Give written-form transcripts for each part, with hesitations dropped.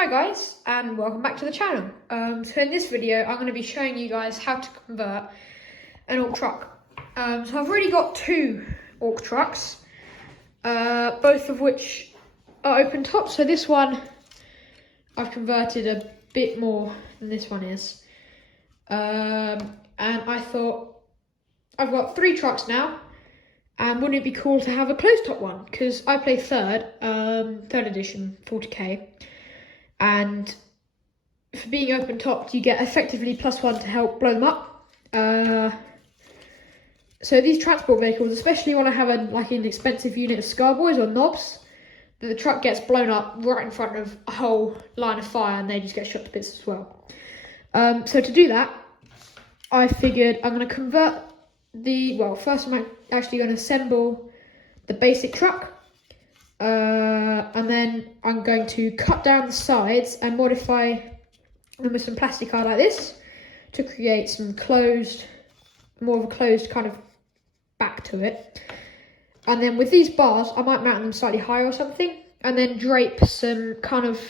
Hi guys, and welcome back to the channel. So in this video, I'm going to be showing you guys how to convert an Ork truck. So I've already got two Ork trucks, both of which are open top. So this one, I've converted a bit more than this one is. And I thought, I've got three trucks now, and wouldn't it be cool to have a closed top one? Because I play third edition, 40k. And for being open topped, you get effectively +1 to help blow them up. So these transport vehicles, especially when I have an expensive unit of Scarboys or knobs, the truck gets blown up right in front of a whole line of fire and they just get shot to bits as well. So to do that, I figured I'm going to convert first I'm actually going to assemble the basic truck. And then I'm going to cut down the sides and modify them with some plastic card like this to create some more of a closed kind of back to it. And then with these bars, I might mount them slightly higher or something, and then drape some kind of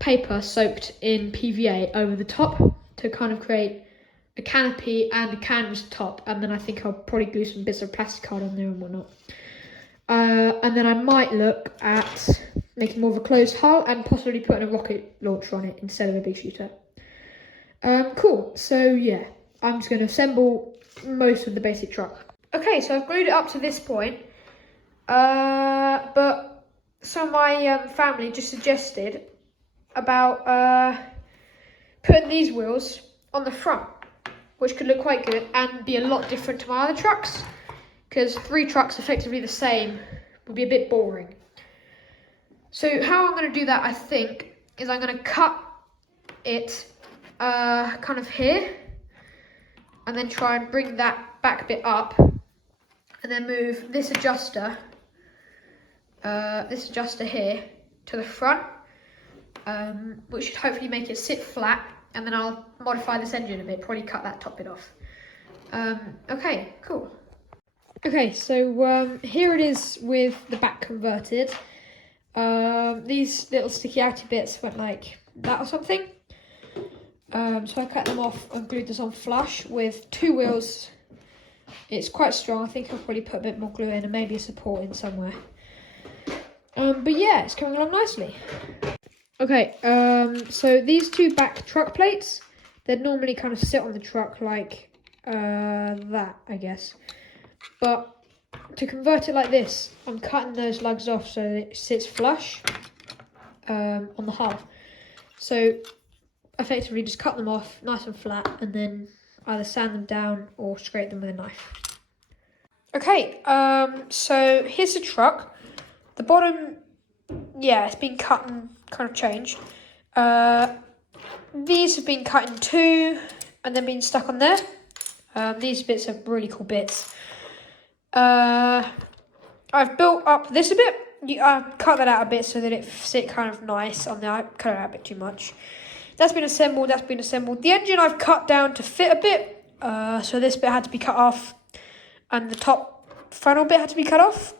paper soaked in PVA over the top to kind of create a canopy and a canvas top. And then I think I'll probably glue some bits of plastic card on there and whatnot. And then I might look at making more of a closed hull and possibly putting a rocket launcher on it instead of a big shooter. Cool, so yeah, I'm just going to assemble most of the basic truck. Okay, so I've glued it up to this point, but some of my family just suggested about putting these wheels on the front, which could look quite good and be a lot different to my other trucks. Because three trucks effectively the same would be a bit boring. So how I'm going to do that, I think, is I'm going to cut it kind of here, and then try and bring that back bit up, and then move this adjuster here to the front, which should hopefully make it sit flat, and then I'll modify this engine a bit, probably cut that top bit off. Okay, cool. Okay, so here it is with the back converted. These little sticky outy bits went like that or something. So I cut them off and glued this on flush with two wheels. It's quite strong. I think I'll probably put a bit more glue in and maybe a support in somewhere. But yeah, it's coming along nicely. Okay, so these two back truck plates, they'd normally kind of sit on the truck like that, I guess. But to convert it like this, I'm cutting those lugs off so that it sits flush on the hull. So effectively just cut them off nice and flat and then either sand them down or scrape them with a knife. Okay, so here's the truck. The bottom, yeah, it's been cut and kind of changed. These have been cut in two and then been stuck on there. These bits are really cool bits. I've built up this a bit. I've cut that out a bit so that it sit kind of nice on there. I cut it out a bit too much. That's been assembled. The engine I've cut down to fit a bit. So this bit had to be cut off, and the top funnel bit had to be cut off.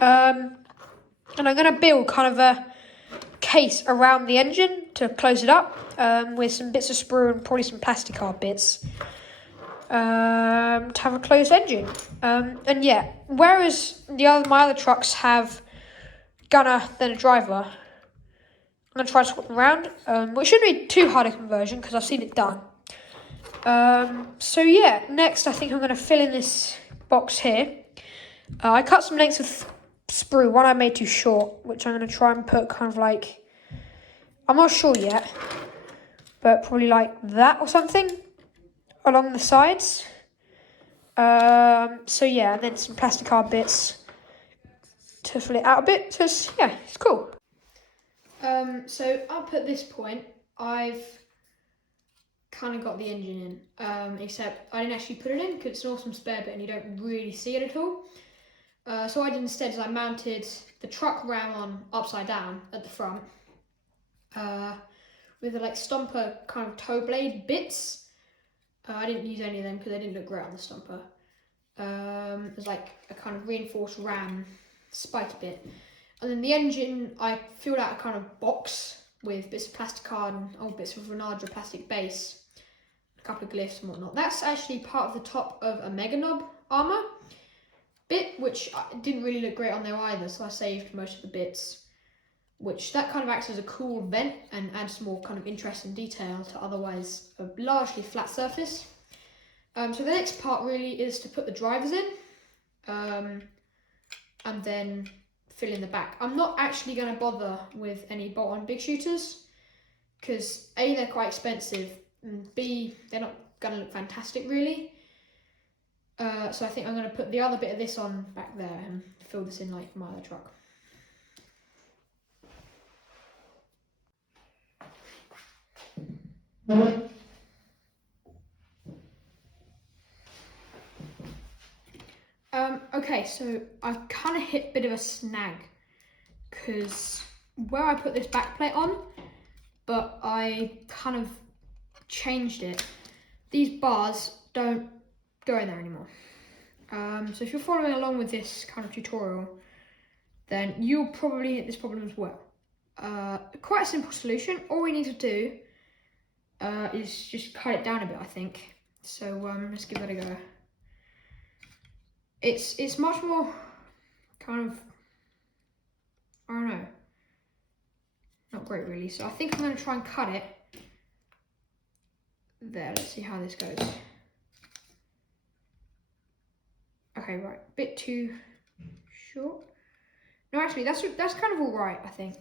And I'm going to build kind of a case around the engine to close it up, with some bits of sprue and probably some plastic card bits. To have a closed engine. And yeah, whereas my other trucks have gunner then a driver, I'm going to try to swap them around, which shouldn't be too hard a conversion because I've seen it done. So yeah, next I think I'm going to fill in this box here. I cut some lengths of sprue, one I made too short, which I'm going to try and put kind of like, I'm not sure yet, but probably like that or something along the sides. So yeah, and then some plastic card bits to fill it out a bit. So it's cool. So up at this point, I've kind of got the engine in, except I didn't actually put it in because it's an awesome spare bit and you don't really see it at all. So what I did instead is I mounted the truck ram on upside down at the front, with the stomper kind of toe blade bits. I didn't use any of them because they didn't look great on the stomper. There's like a kind of reinforced ram spiky bit. And then the engine, I filled out a kind of box with bits of plastic card and old bits of Renardra plastic base, a couple of glyphs and whatnot. That's actually part of the top of a Mega Knob armor bit, which didn't really look great on there either, so I saved most of the bits, which that kind of acts as a cool vent and adds more kind of interest and detail to otherwise a largely flat surface. So the next part really is to put the drivers in, and then fill in the back. I'm not actually going to bother with any bolt-on big shooters, because A, they're quite expensive, and B, they're not going to look fantastic really. So I think I'm going to put the other bit of this on back there and fill this in like my other truck. Okay, so I've kind of hit a bit of a snag, because where I put this back plate on, but I kind of changed it, these bars don't go in there anymore. So if you're following along with this kind of tutorial, then you'll probably hit this problem as well. Quite a simple solution. All we need to do is just cut it down a bit, I think. So let's give that a go. It's much more kind of, I don't know, not great really. So I think I'm going to try and cut it there. Let's see how this goes. Okay, right, bit too short. No, actually, that's kind of all right, I think.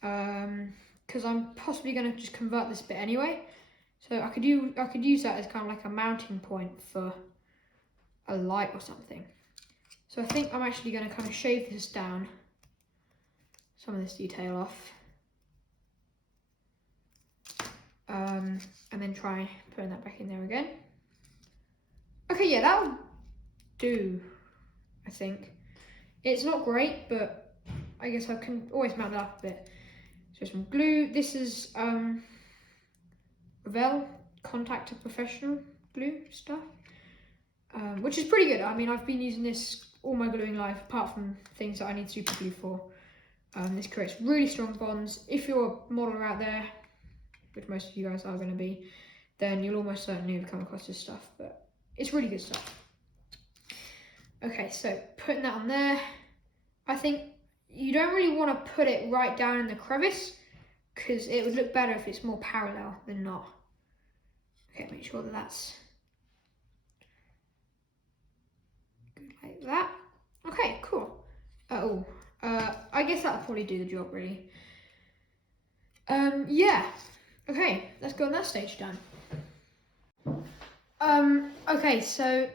Because I'm possibly going to just convert this bit anyway. So I could use that as kind of like a mounting point for a light or something. So I think I'm actually going to kind of shave this down, some of this detail off, and then try putting that back in there again. Okay, yeah, that'll do, I think. It's not great, but I guess I can always mount that up a bit. So some glue. This is Revell Contactor Professional glue stuff, which is pretty good. I mean, I've been using this all my gluing life, apart from things that I need super glue for. This creates really strong bonds. If you're a modeler out there, which most of you guys are going to be, then you'll almost certainly have come across this stuff, but it's really good stuff. Okay, so putting that on there, I think you don't really want to put it right down in the crevice, because it would look better if it's more parallel than not. Okay, make sure that that's good like that. Okay, cool. I guess that'll probably do the job really. Yeah. Okay, let's go on that stage done. Okay, so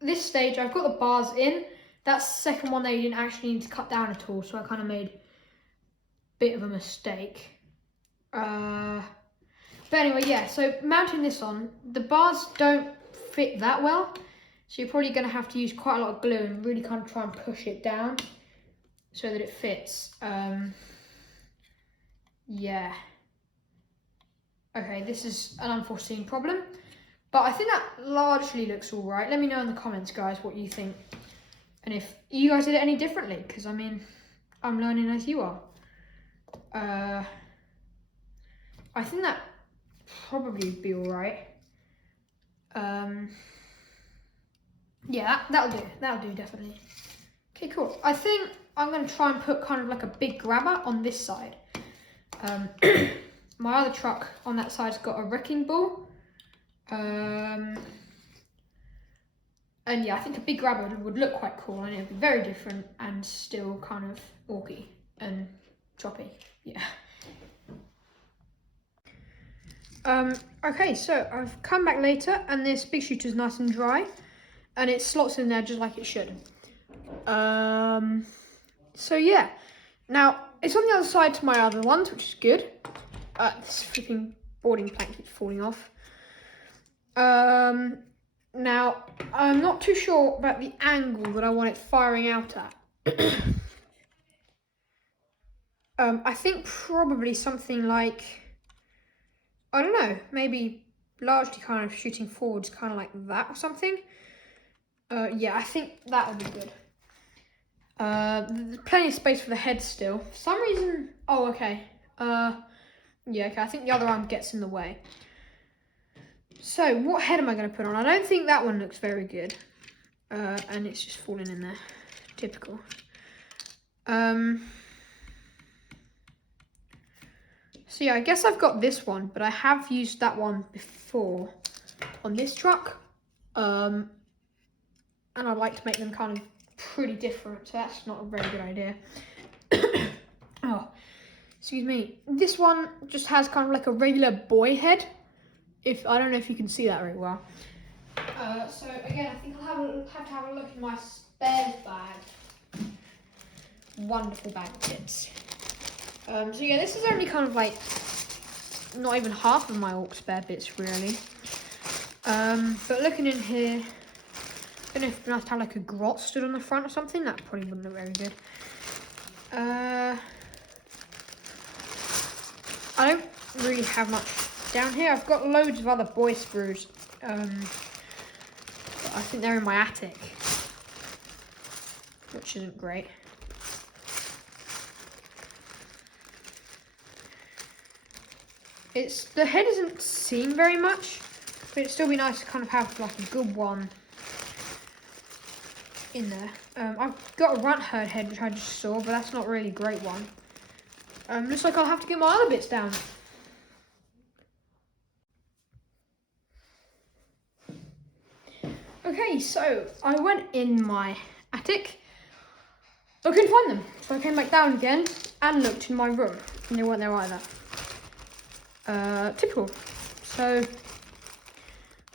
this stage I've got the bars in. That's the second one they didn't actually need to cut down at all, so I kind of made a bit of a mistake. But anyway, yeah, so mounting this on, the bars don't fit that well, so you're probably going to have to use quite a lot of glue and really kind of try and push it down so that it fits. Yeah. Okay, this is an unforeseen problem, but I think that largely looks all right. Let me know in the comments, guys, what you think, and if you guys did it any differently, because I mean, I'm learning as you are. I think that probably would be all right. Yeah, that'll do definitely. Okay, cool. I think I'm going to try and put kind of like a big grabber on this side. My other truck on that side's got a wrecking ball. And yeah, I think a big grabber would look quite cool, and it would be very different and still kind of orky and choppy. Yeah. Okay, so I've come back later and this big shooter's nice and dry and it slots in there just like it should. So yeah, now it's on the other side to my other ones, which is good. This flipping boarding plank keeps falling off. Now I'm not too sure about the angle that I want it firing out at. I think probably something like, I don't know, maybe largely kind of shooting forwards, kind of like that or something. Yeah, I think that would be good. There's plenty of space for the head still. For some reason, oh, okay. Yeah, okay, I think the other arm gets in the way. So, what head am I going to put on? I don't think that one looks very good. And it's just falling in there. Typical. So yeah, I guess I've got this one, but I have used that one before on this truck. And I'd like to make them kind of pretty different, so that's not a very good idea. Oh, excuse me. This one just has kind of like a regular boy head. I don't know if you can see that very well. So again, I think I'll have to have a look in my spares bag. Wonderful bag of tips. So yeah, this is only kind of like not even half of my Orc spare bits really. But looking in here, I don't know if it'd be nice to have like a grot stood on the front or something. That probably wouldn't look very good. I don't really have much down here. I've got loads of other boy sprues. I think they're in my attic, which isn't great. The head isn't seen very much, but it'd still be nice to kind of have like a good one in there. I've got a runt herd head which I just saw, but that's not really a great one. Looks like I'll have to get my other bits down. Okay, so I went in my attic. I couldn't find them, so I came back down again and looked in my room, and they weren't there either. Typical. So I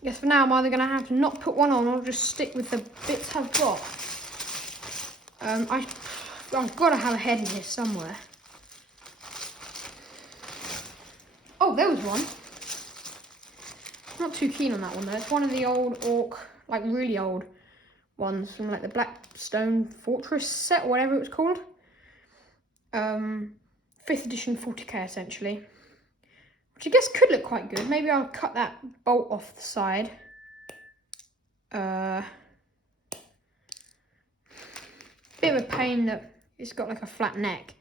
guess for now I'm either going to have to not put one on or just stick with the bits I've got. I've got to have a head in here somewhere. Oh, there was one. I'm not too keen on that one though. It's one of the old Orc, like really old ones from like the Blackstone Fortress set or whatever it was called. 5th edition 40k essentially. Which I guess could look quite good. Maybe I'll cut that bolt off the side. Bit of a pain that it's got like a flat neck.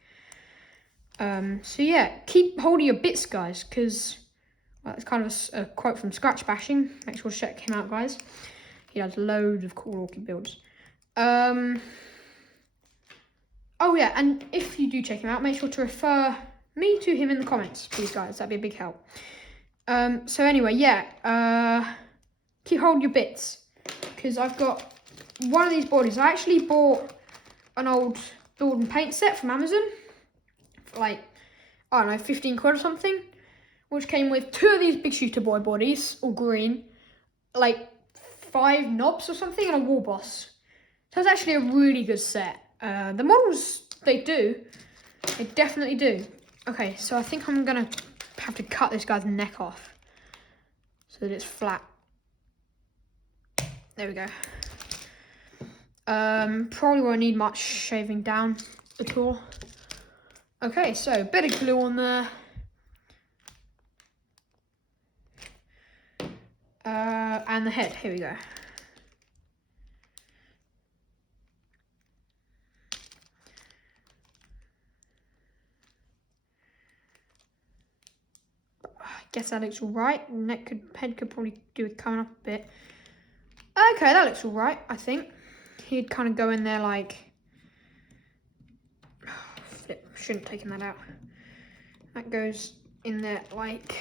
So yeah, keep hold of your bits, guys, because it's kind of a quote from Scratch Bashing. Make sure to check him out, guys. He does loads of cool Orky builds. Oh yeah, and if you do check him out, make sure to refer me to him in the comments, please, guys. That'd be a big help. So anyway, yeah, keep holding your bits, because I've got one of these bodies. I actually bought an old build and paint set from Amazon for like, I don't know, 15 quid or something, which came with 2 of these big shooter boy bodies, all green, like 5 knobs or something, and a wall boss. So it's actually a really good set. The models, they definitely do. Okay, so I think I'm gonna have to cut this guy's neck off so that it's flat. There we go. Probably won't need much shaving down at all. Okay, so bit of glue on there. And the head, here we go. Guess that looks all right. Head could probably do with coming up a bit. Okay, that looks all right, I think. He'd kind of go in there like... Flip, shouldn't have taken that out. That goes in there like...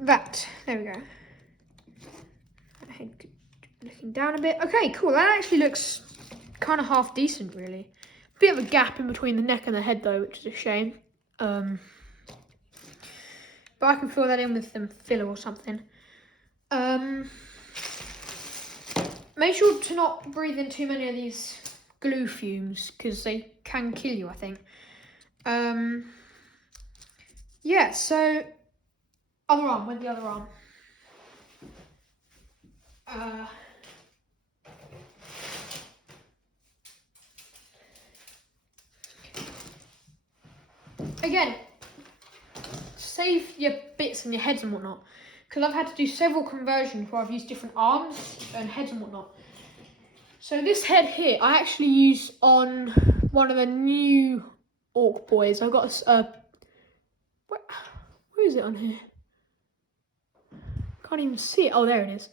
that. There we go. Head looking down a bit. Okay, cool. That actually looks kind of half decent, really. Bit of a gap in between the neck and the head, though, which is a shame. But I can fill that in with some filler or something. Make sure to not breathe in too many of these glue fumes, because they can kill you, I think. Yeah, so other arm, where's the other arm? Again, save your bits and your heads and whatnot, because I've had to do several conversions where I've used different arms and heads and whatnot. So this head here, I actually use on one of the new Orc boys. I've got where is it on here? Can't even see it. Oh, there it is.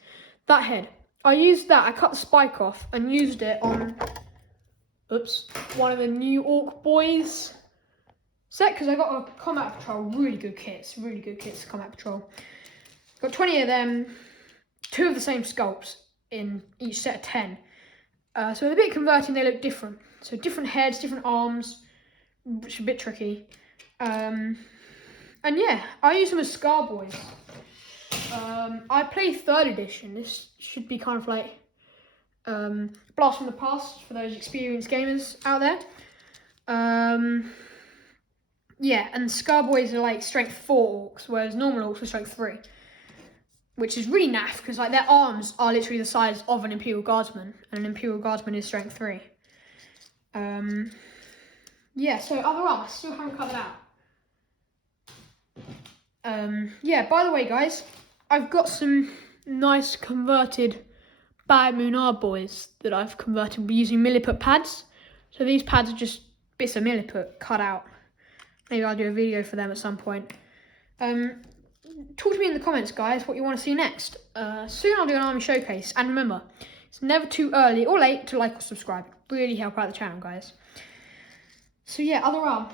That head. I used that. I cut the spike off and used it on, one of the new Orc boys set, because I got a Combat Patrol. Really good kits. Combat Patrol. Got 20 of them. 2 of the same sculpts in each set of 10. So with a bit of converting, they look different. So different heads, different arms, which is a bit tricky. And yeah, I use them as Scar Boys. I play 3rd edition. This should be kind of like Blast from the Past for those experienced gamers out there. Yeah, and Scar Boys are like strength 4 orcs, whereas normal orcs are strength 3. Which is really naff, because like their arms are literally the size of an Imperial Guardsman, and an Imperial Guardsman is strength 3. Yeah, so other arm, I still haven't cut it out. Yeah, by the way, guys, I've got some nice converted Bad Moonar boys that I've converted using milliput pads. So these pads are just bits of milliput cut out. Maybe I'll do a video for them at some point. Talk to me in the comments, guys, what you want to see next. Soon I'll do an army showcase. And remember, it's never too early or late to like or subscribe. Really help out the channel, guys. So yeah, other arm.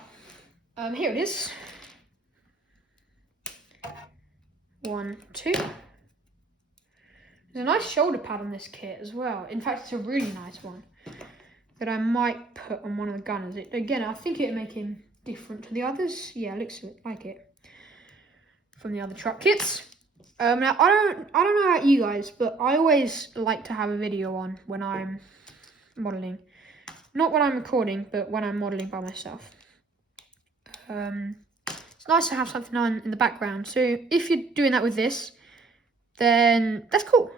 Here it is. 1, 2. There's a nice shoulder pad on this kit as well. In fact, it's a really nice one that I might put on one of the gunners. Again, I think it'd make him different to the others. Yeah, looks like it from the other Trukk kits. Now I don't know about you guys, but I always like to have a video on when I'm modelling. Not when I'm recording, but when I'm modelling by myself. It's nice to have something on in the background. So if you're doing that with this, then that's cool.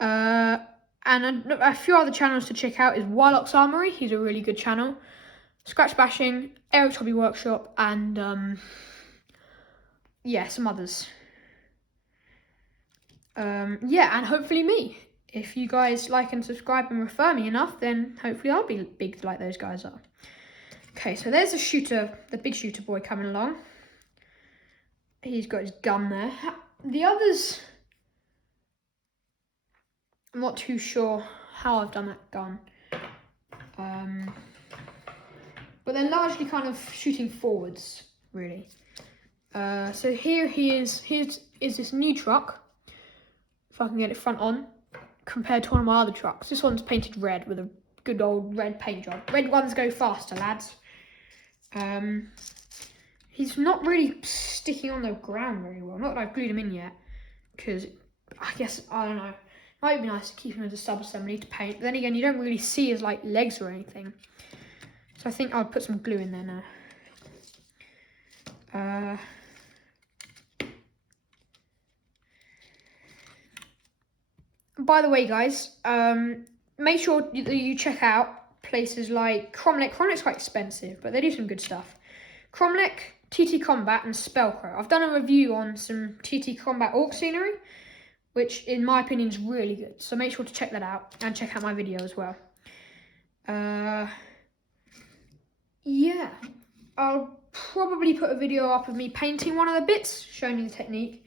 And a few other channels to check out is Warlock's Armory. He's a really good channel. Scratch Bashing, Eric's Hobby Workshop, and yeah, some others. Yeah, and hopefully me. If you guys like and subscribe and refer me enough, then hopefully I'll be big like those guys are. Okay, so there's a shooter, the big shooter boy coming along. He's got his gun there. The others, I'm not too sure how I've done that gun. But they're largely kind of shooting forwards, really. So here is this new Trukk, if I can get it front on, compared to one of my other Trukks. This one's painted red with a good old red paint job. Red ones go faster, lads. He's not really sticking on the ground very well. Not that I've glued him in yet, because I guess, I don't know, it might be nice to keep him as a sub-assembly to paint. But then again, you don't really see his like legs or anything. So I think I'll put some glue in there now. By the way, guys, make sure that you check out places like Cromlech. Cromlech's quite expensive, but they do some good stuff. Cromlech, TT Combat, and Spellcrow. I've done a review on some TT Combat Orc scenery, which, in my opinion, is really good. So make sure to check that out, and check out my video as well. Yeah, I'll probably put a video up of me painting one of the bits, showing you the technique.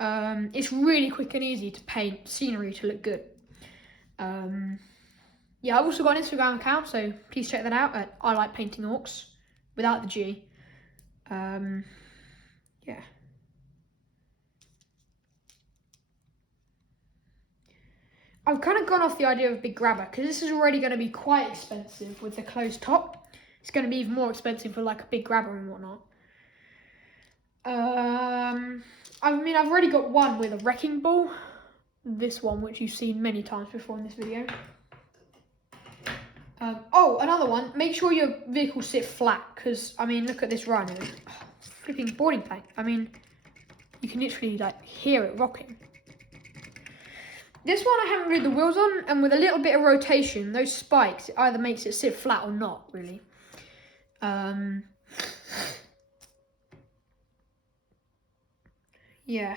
It's really quick and easy to paint scenery to look good. Yeah, I've also got an Instagram account, so please check that out at I Like Painting Orcs, without the G. Yeah. I've kind of gone off the idea of a big grabber, because this is already going to be quite expensive with the closed top. It's going to be even more expensive for like a big grabber and whatnot. I mean, I've already got one with a wrecking ball. This one, which you've seen many times before in this video. Oh, another one. Make sure your vehicles sit flat, because, I mean, look at this rhino. Oh, flipping boarding plank. I mean, you can literally, like, hear it rocking. This one I haven't glued the wheels on, and with a little bit of rotation, those spikes, it either makes it sit flat or not, really. Yeah.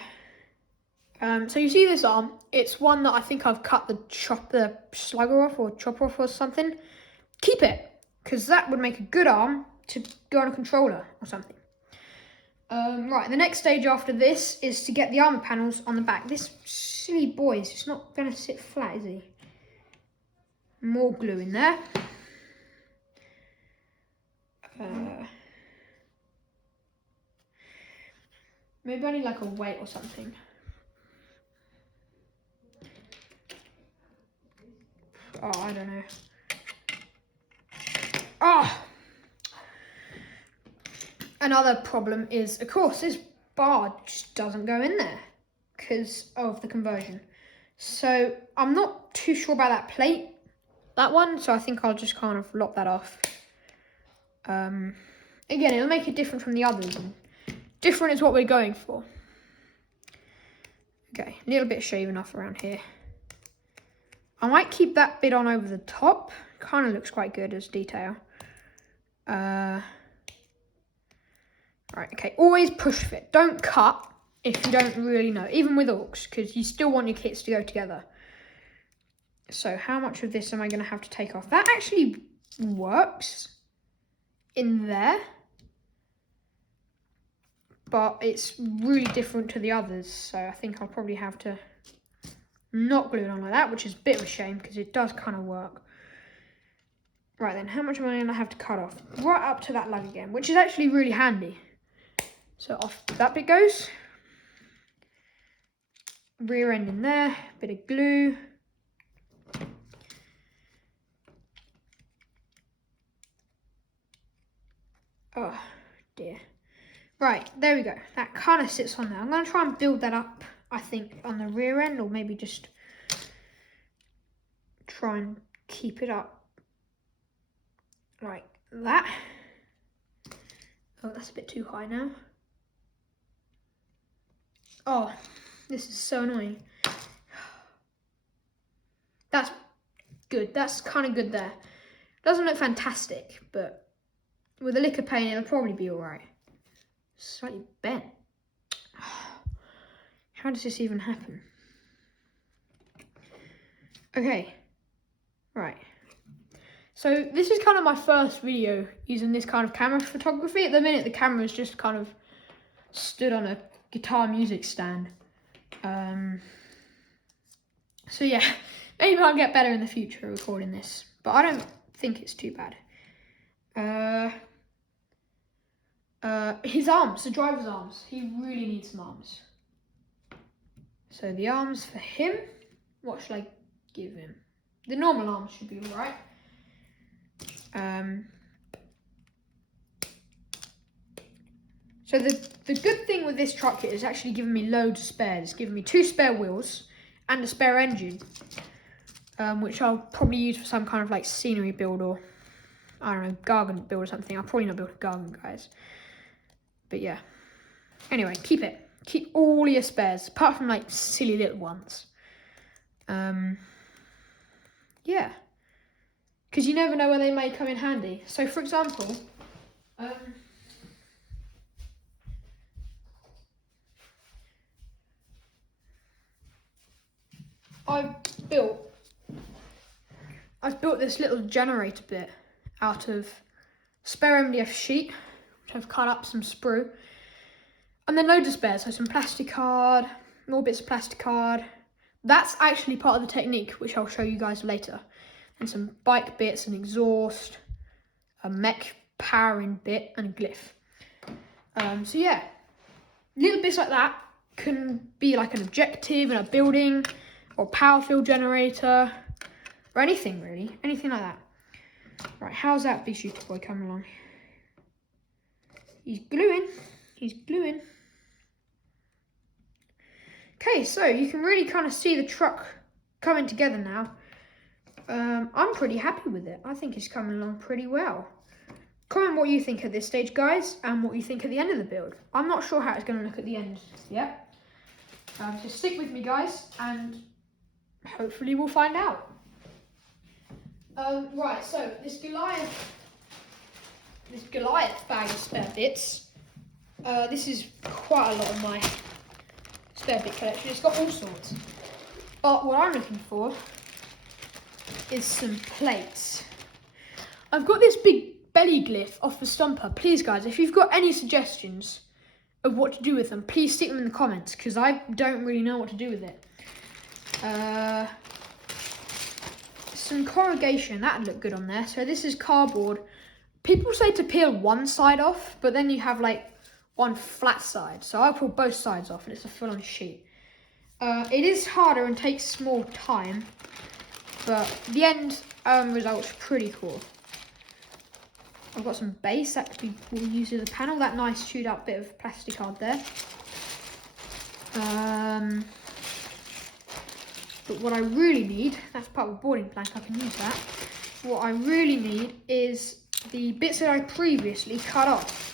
So you see this arm, it's one that I think I've cut the slugger off or chopper off or something. Keep it, because that would make a good arm to go on a controller or something. Right, the next stage after this is to get the armor panels on the back. This silly boy is just not going to sit flat, is he? More glue in there. Maybe I need like a weight or something. Oh, I don't know. Oh! Another problem is, of course, this bar just doesn't go in there because of the conversion. So I'm not too sure about that plate, that one, so I think I'll just kind of lop that off. Again, it'll make it different from the others. And different is what we're going for. Okay, a little bit shaving off around here. I might keep that bit on over the top. Kind of looks quite good as detail. Right, okay, always push fit. Don't cut if you don't really know, even with orcs, because you still want your kits to go together. So how much of this am I going to have to take off? That actually works in there, but it's really different to the others, so I think I'll probably have to not glue it on like that, which is a bit of a shame because it does kind of work. Right then, how much am I going to have to cut off? Right up to that lug again, which is actually really handy. So off that bit goes. Rear end in there, bit of glue. Oh dear. Right, there we go. That kind of sits on there. I'm going to try and build that up, I think, on the rear end, or maybe just try and keep it up like that. Oh, that's a bit too high now. Oh, this is so annoying. That's good. That's kind of good there. Doesn't look fantastic, but with a lick of paint, it'll probably be all right. Slightly bent. How does this even happen? Okay. Right. So this is kind of my first video using this kind of camera photography. At the minute, the camera is just kind of stood on a guitar music stand. So yeah, maybe I'll get better in the future recording this, but I don't think it's too bad. His arms, the driver's arms, he really needs some arms. So the arms for him, what should I give him? The normal arms should be all right. So the good thing with this truck kit is actually giving me loads of spares. It's giving me 2 spare wheels and a spare engine, which I'll probably use for some kind of like scenery build, or I don't know, garden build or something. I'll probably not build a garden, guys. But yeah. Anyway, keep it. Keep all your spares, apart from like silly little ones. Yeah. Because you never know where they may come in handy. So for example, I've built this little generator bit out of spare MDF sheet, which I've cut up some sprue, and then loads of spares, so some plastic card, more bits of plastic card. That's actually part of the technique, which I'll show you guys later. And some bike bits, an exhaust, a mech powering bit, and a glyph. So yeah, little bits like that can be like an objective in a building, or power field generator, or anything really, anything like that. Right, how's that big shooter boy coming along? He's gluing. Okay, so you can really kind of see the truck coming together now. I'm pretty happy with it. I think it's coming along pretty well. Comment what you think at this stage, guys, and what you think at the end of the build. I'm not sure how it's going to look at the end yet. So stick with me, guys, and hopefully we'll find out. Right, so this Goliath bag of spare bits. This is quite a lot of my spare bit collection. It's got all sorts. But what I'm looking for is some plates. I've got this big belly glyph off the stomper. Please, guys, if you've got any suggestions of what to do with them, please stick them in the comments, because I don't really know what to do with it. Some corrugation, that'd look good on there. So this is cardboard. People say to peel one side off, but then you have like one flat side. So I'll pull both sides off and it's a full-on sheet. It is harder and takes more time, but the end result's pretty cool. I've got some base that we'll use as a panel. That nice chewed up bit of plastic card there. But what I really need, that's part of a boarding plank, I can use that. What I really need is the bits that I previously cut off.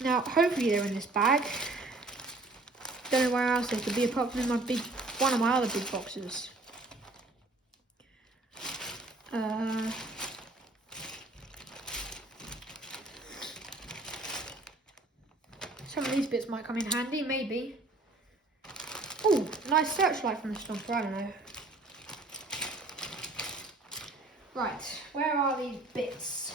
Now, hopefully they're in this bag. Don't know where else they could be apart from in one of my other big boxes. Some of these bits might come in handy, maybe. Oh, nice searchlight from the stomper, I don't know. Right, where are these bits?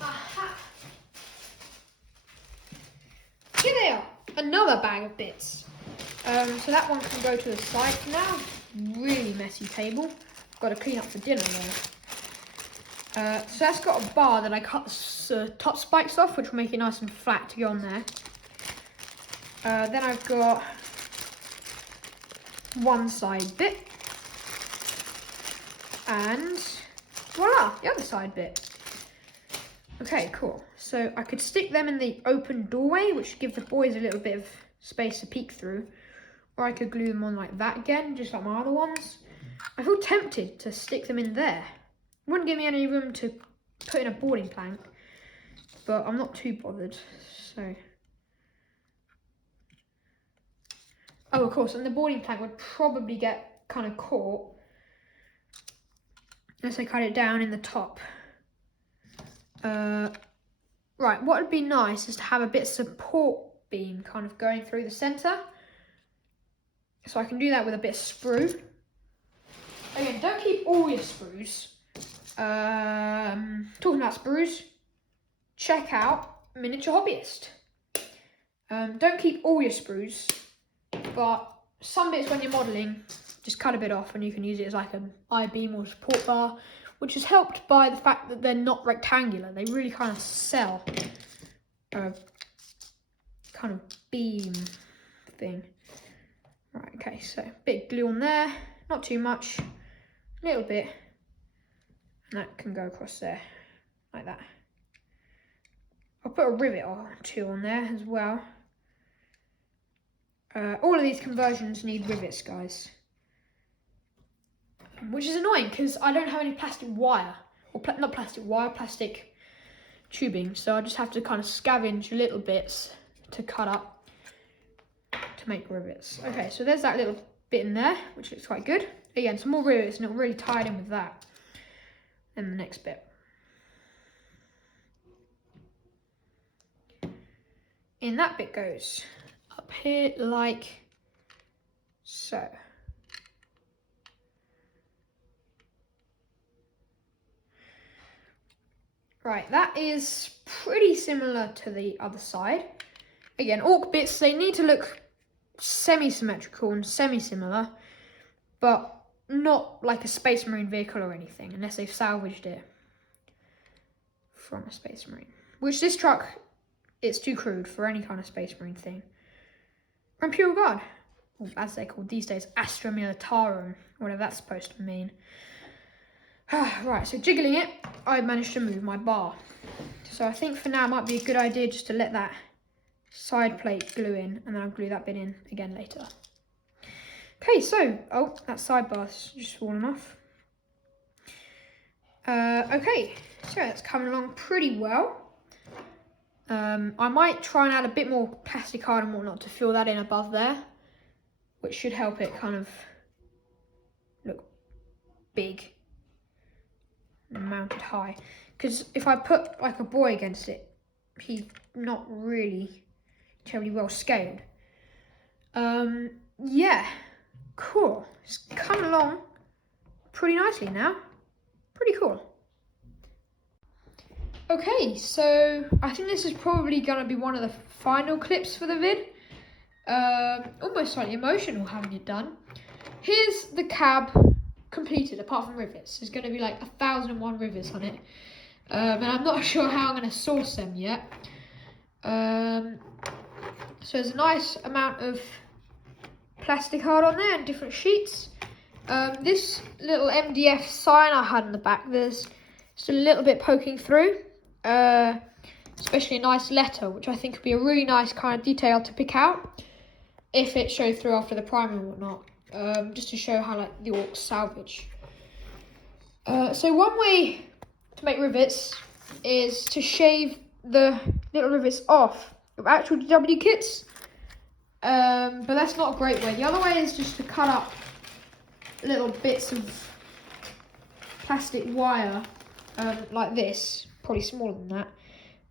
Aha! Here they are, another bag of bits. So that one can go to the side for now. Really messy table. Got to clean up for dinner though. So that's got a bar that I cut the top spikes off, which will make it nice and flat to go on there. Then I've got one side bit, and voila, the other side bit. Okay, cool. So I could stick them in the open doorway, which would give the boys a little bit of space to peek through, or I could glue them on like that again, just like my other ones. I feel tempted to stick them in there. Wouldn't give me any room to put in a boarding plank, but I'm not too bothered, so. Oh, of course, and the boarding plank would probably get kind of caught unless I cut it down in the top. Right, what would be nice is to have a bit of support beam kind of going through the centre. So I can do that with a bit of sprue. Again, don't keep all your sprues. Talking about sprues, check out Miniature Hobbyist. Don't keep all your sprues, but some bits when you're modelling, just cut a bit off and you can use it as like an I-beam or support bar, which is helped by the fact that they're not rectangular. They really kind of sell a kind of beam thing. Right, okay, so bit of glue on there, not too much, a little bit. And that can go across there, like that. I'll put a rivet or two on there as well. All of these conversions need rivets, guys. Which is annoying, because I don't have any plastic wire. Or not plastic wire, plastic tubing. So I just have to kind of scavenge little bits to cut up to make rivets. Okay, so there's that little bit in there, which looks quite good. Again, some more rivets, and it'll really tie it in with that. And the next bit. In that bit goes up here like so. Right, that is pretty similar to the other side. Again, orc bits, they need to look semi-symmetrical and semi-similar, but not like a Space Marine vehicle or anything, unless they've salvaged it from a Space Marine. Which this truck, it's too crude for any kind of Space Marine thing. Or Imperial Guard, or as they're called these days, Astra Militarum, whatever that's supposed to mean. Right, so jiggling it, I managed to move my bar. So I think for now it might be a good idea just to let that side plate glue in, and then I'll glue that bit in again later. Okay, so, oh, that sidebar's just fallen off. Okay, so that's coming along pretty well. I might try and add a bit more plastic card and whatnot to fill that in above there, which should help it kind of look big and mounted high. Because if I put like a boy against it, he's not really terribly well scaled. Yeah, cool. It's coming along pretty nicely now. Pretty cool. Okay, so I think this is probably gonna be one of the final clips for the vid. Almost slightly emotional having it done. Here's the cab completed, apart from rivets. There's gonna be like 1,001 rivets on it. And I'm not sure how I'm gonna source them yet. So there's a nice amount of plastic card on there and different sheets. This little MDF sign I had in the back, there's just a little bit poking through. Especially a nice letter, which I think would be a really nice kind of detail to pick out if it showed through after the primer and whatnot. Just to show how like the Orcs salvage. So one way to make rivets is to shave the little rivets off of actual DW kits. But that's not a great way. The other way is just to cut up little bits of plastic wire like this, probably smaller than that.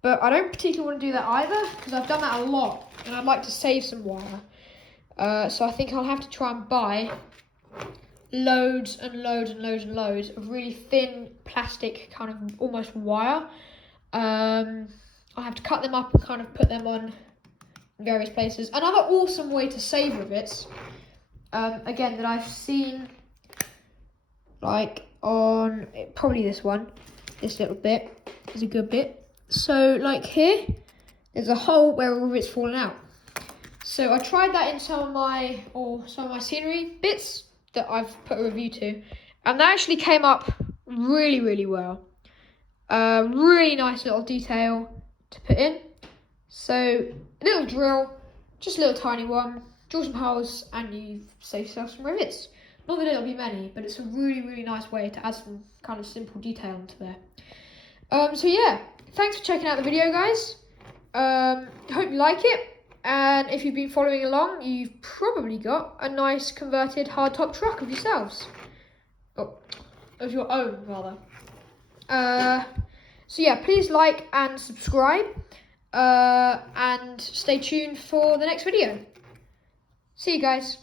But I don't particularly want to do that either because I've done that a lot and I'd like to save some wire. So I think I'll have to try and buy loads and loads and loads and loads of really thin plastic kind of almost wire. I'll have to cut them up and kind of put them on various places. Another awesome way to save rivets, again, that I've seen like on probably this little bit is a good bit. So like here, there's a hole where a rivet's fallen out. So I tried that in some of my scenery bits that I've put a review to, and that actually came up really, really well. Really nice little detail to put in. So a little drill, just a little tiny one, drill some holes, and you've saved yourself some rivets. Not that it'll be many, but it's a really, really nice way to add some kind of simple detail into there. So yeah, thanks for checking out the video, guys. Hope you like it. And if you've been following along, you've probably got a nice converted hardtop truck of yourselves. Oh, of your own, rather. So yeah, please like and subscribe. And stay tuned for the next video. See you guys.